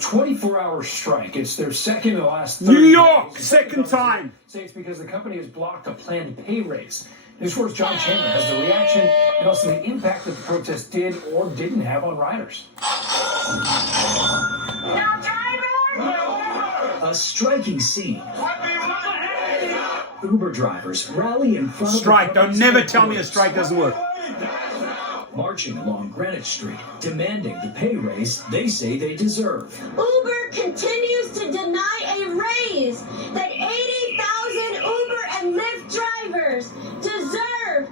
24-hour strike. It's their second in the last 30 New York, days. second time. Say it's because the company has blocked a planned pay raise. News 4's John Chandler has the reaction and also the impact that the protest did or didn't have on riders. A striking scene. Uber drivers rally in front of Strike. the Don't never tell me a strike doesn't work. marching along Greenwich Street, demanding the pay raise they say they deserve. Uber continues to deny a raise that 80,000 Uber and Lyft drivers deserve,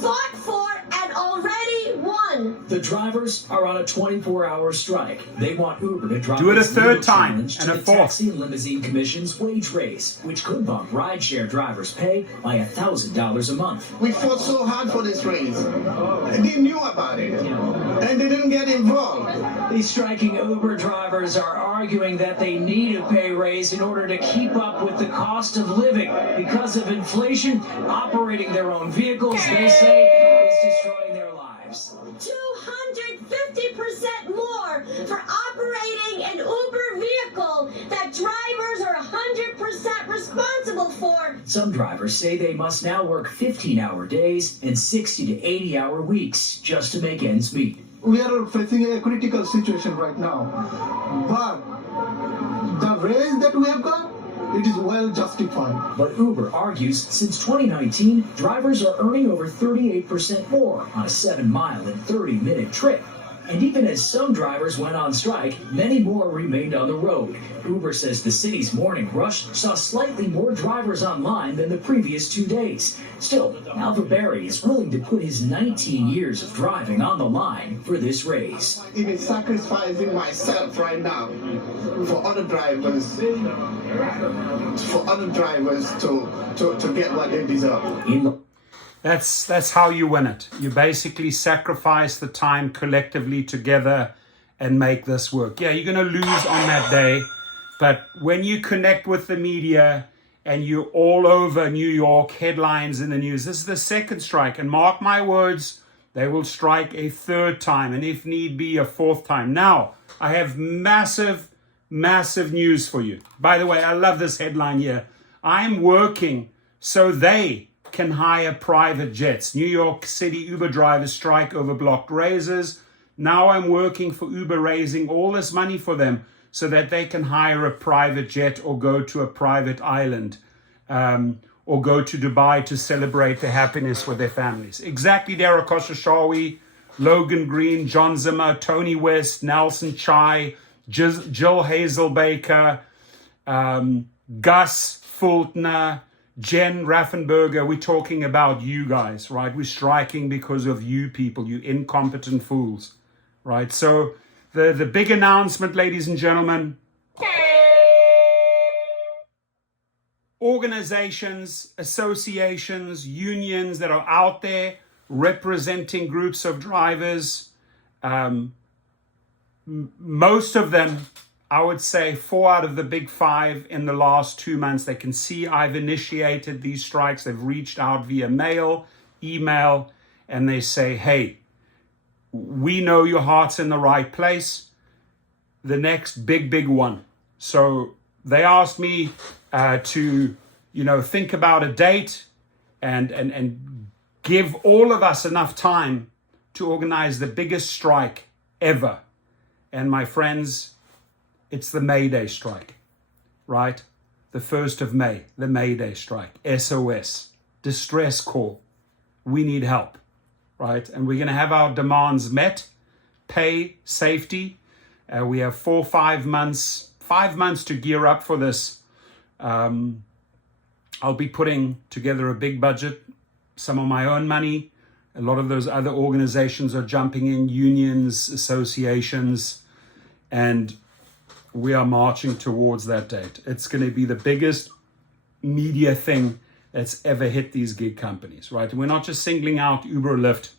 fought for, and already won. The drivers are on a 24-hour strike. They want Uber to drop Do it a its third legal time challenge and to a the fourth. Taxi and Limousine Commission's wage raise, which could bump rideshare drivers' pay by $1,000 a month. We fought so hard for this raise. They knew about it, and they didn't get involved. These striking Uber drivers are arguing that they need a pay raise in order to keep up with the cost of living. Because of inflation, operating their own vehicles, they say, is destroying their lives. 250% more for operating an Uber vehicle that drivers are 100% responsible for. Some drivers say they must now work 15-hour days and 60 to 80-hour weeks just to make ends meet. We are facing a critical situation right now, but the raise that we have got, it is well justified. But Uber argues since 2019, drivers are earning over 38% more on a 7-mile and 30-minute trip. And even as some drivers went on strike, many more remained on the road. Uber says the city's morning rush saw slightly more drivers online than the previous 2 days. Still, Alva Berry is willing to put his 19 years of driving on the line for this raise. Even sacrificing myself right now for other drivers, to get what they deserve. That's how you win it. You basically sacrifice the time collectively together and make this work. Yeah, you're going to lose on that day, but when you connect with the media and you're all over New York, headlines in the news, this is the second strike, and mark my words, they will strike a third time, and if need be, a fourth time. Now, I have massive news for you. By the way, I love this headline here. I'm working so they can hire private jets. New York City Uber drivers strike over blocked raises. Now I'm working for Uber, raising all this money for them so that they can hire a private jet or go to a private island or go to Dubai to celebrate their happiness with their families. Exactly, Dara Khosrowshahi, Logan Green, John Zimmer, Tony West, Nelson Chai, Jill Hazelbaker, Gus Fultner, Jen Raffenberger. We're talking about you guys, right? We're striking because of you people, you incompetent fools, right? So the big announcement, ladies and gentlemen, organizations, associations, unions that are out there representing groups of drivers, most of them, I would say 4 out of the big 5 in the last 2 months, they can see I've initiated these strikes. They've reached out via mail, email, and they say, hey, we know your heart's in the right place. The next big one. So they asked me to, think about a date and give all of us enough time to organize the biggest strike ever. And my friends, it's the May Day strike, right? The 1st of May, the May Day strike, SOS, distress call. We need help, right? And we're going to have our demands met, pay, safety. We have 5 months to gear up for this. I'll be putting together a big budget, some of my own money. A lot of those other organizations are jumping in, unions, associations, and we are marching towards that date. It's going to be the biggest media thing that's ever hit these gig companies, right? And we're not just singling out Uber or Lyft.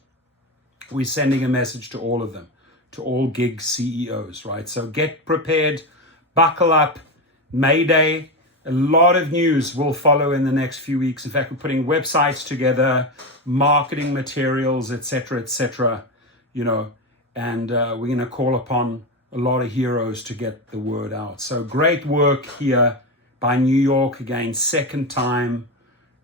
We're sending a message to all of them, to all gig CEOs, right? So get prepared, buckle up, May Day. A lot of news will follow in the next few weeks. In fact, we're putting websites together, marketing materials, etc., and we're going to call upon a lot of heroes to get the word out. So great work here by New York. Again, second time.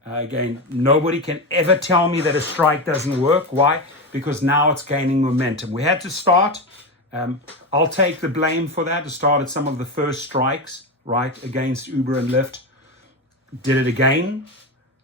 Again, nobody can ever tell me that a strike doesn't work. Why? Because now it's gaining momentum. We had to start. I'll take the blame for that. To start at some of the first strikes, right, against Uber and Lyft. Did it again,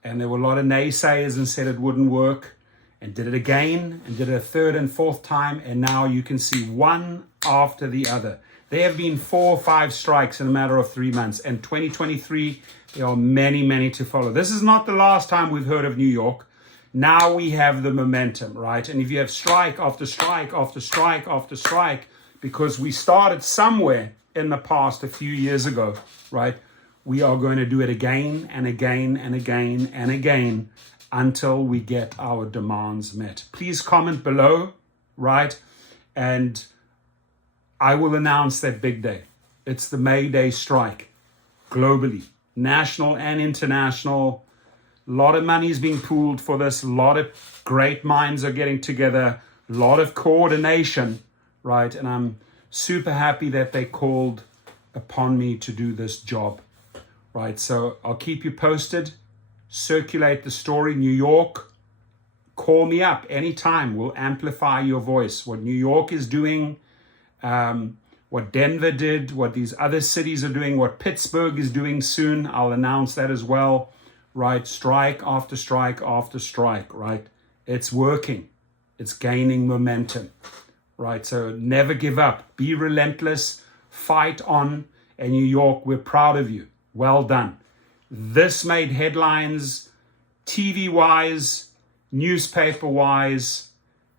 and there were a lot of naysayers and said it wouldn't work, and did it again, and did it a third and fourth time, and now you can see one after the other. There have been 4 or 5 strikes in a matter of 3 months, and 2023, there are many, many to follow. This is not the last time we've heard of New York. Now we have the momentum, right? And if you have strike after strike after strike after strike, because we started somewhere in the past a few years ago, right? We are going to do it again and again and again and again until we get our demands met. Please comment below, right? And I will announce that big day. It's the May Day strike globally, national and international. A lot of money is being pooled for this. A lot of great minds are getting together. A lot of coordination, right? And I'm super happy that they called upon me to do this job, right? So I'll keep you posted. Circulate the story. New York, call me up anytime. We'll amplify your voice. What New York is doing, what Denver did, what these other cities are doing, what Pittsburgh is doing soon. I'll announce that as well, right? Strike after strike after strike, right? It's working. It's gaining momentum, right? So never give up. Be relentless. Fight on. And New York, we're proud of you. Well done. This made headlines TV-wise, newspaper-wise,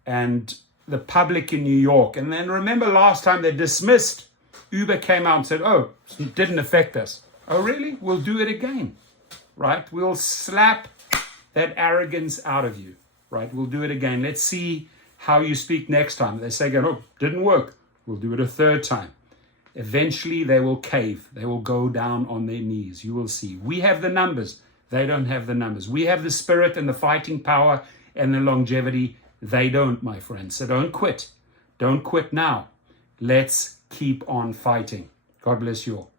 and the public in New York. And then remember last time they dismissed, Uber came out and said, oh, it didn't affect us. Oh, really? We'll do it again, right? We'll slap that arrogance out of you, right? We'll do it again. Let's see how you speak next time. They say, oh, didn't work. We'll do it a third time. Eventually, they will cave. They will go down on their knees. You will see. We have the numbers. They don't have the numbers. We have the spirit and the fighting power and the longevity. They don't, my friends. So don't quit. Don't quit now. Let's keep on fighting. God bless you all.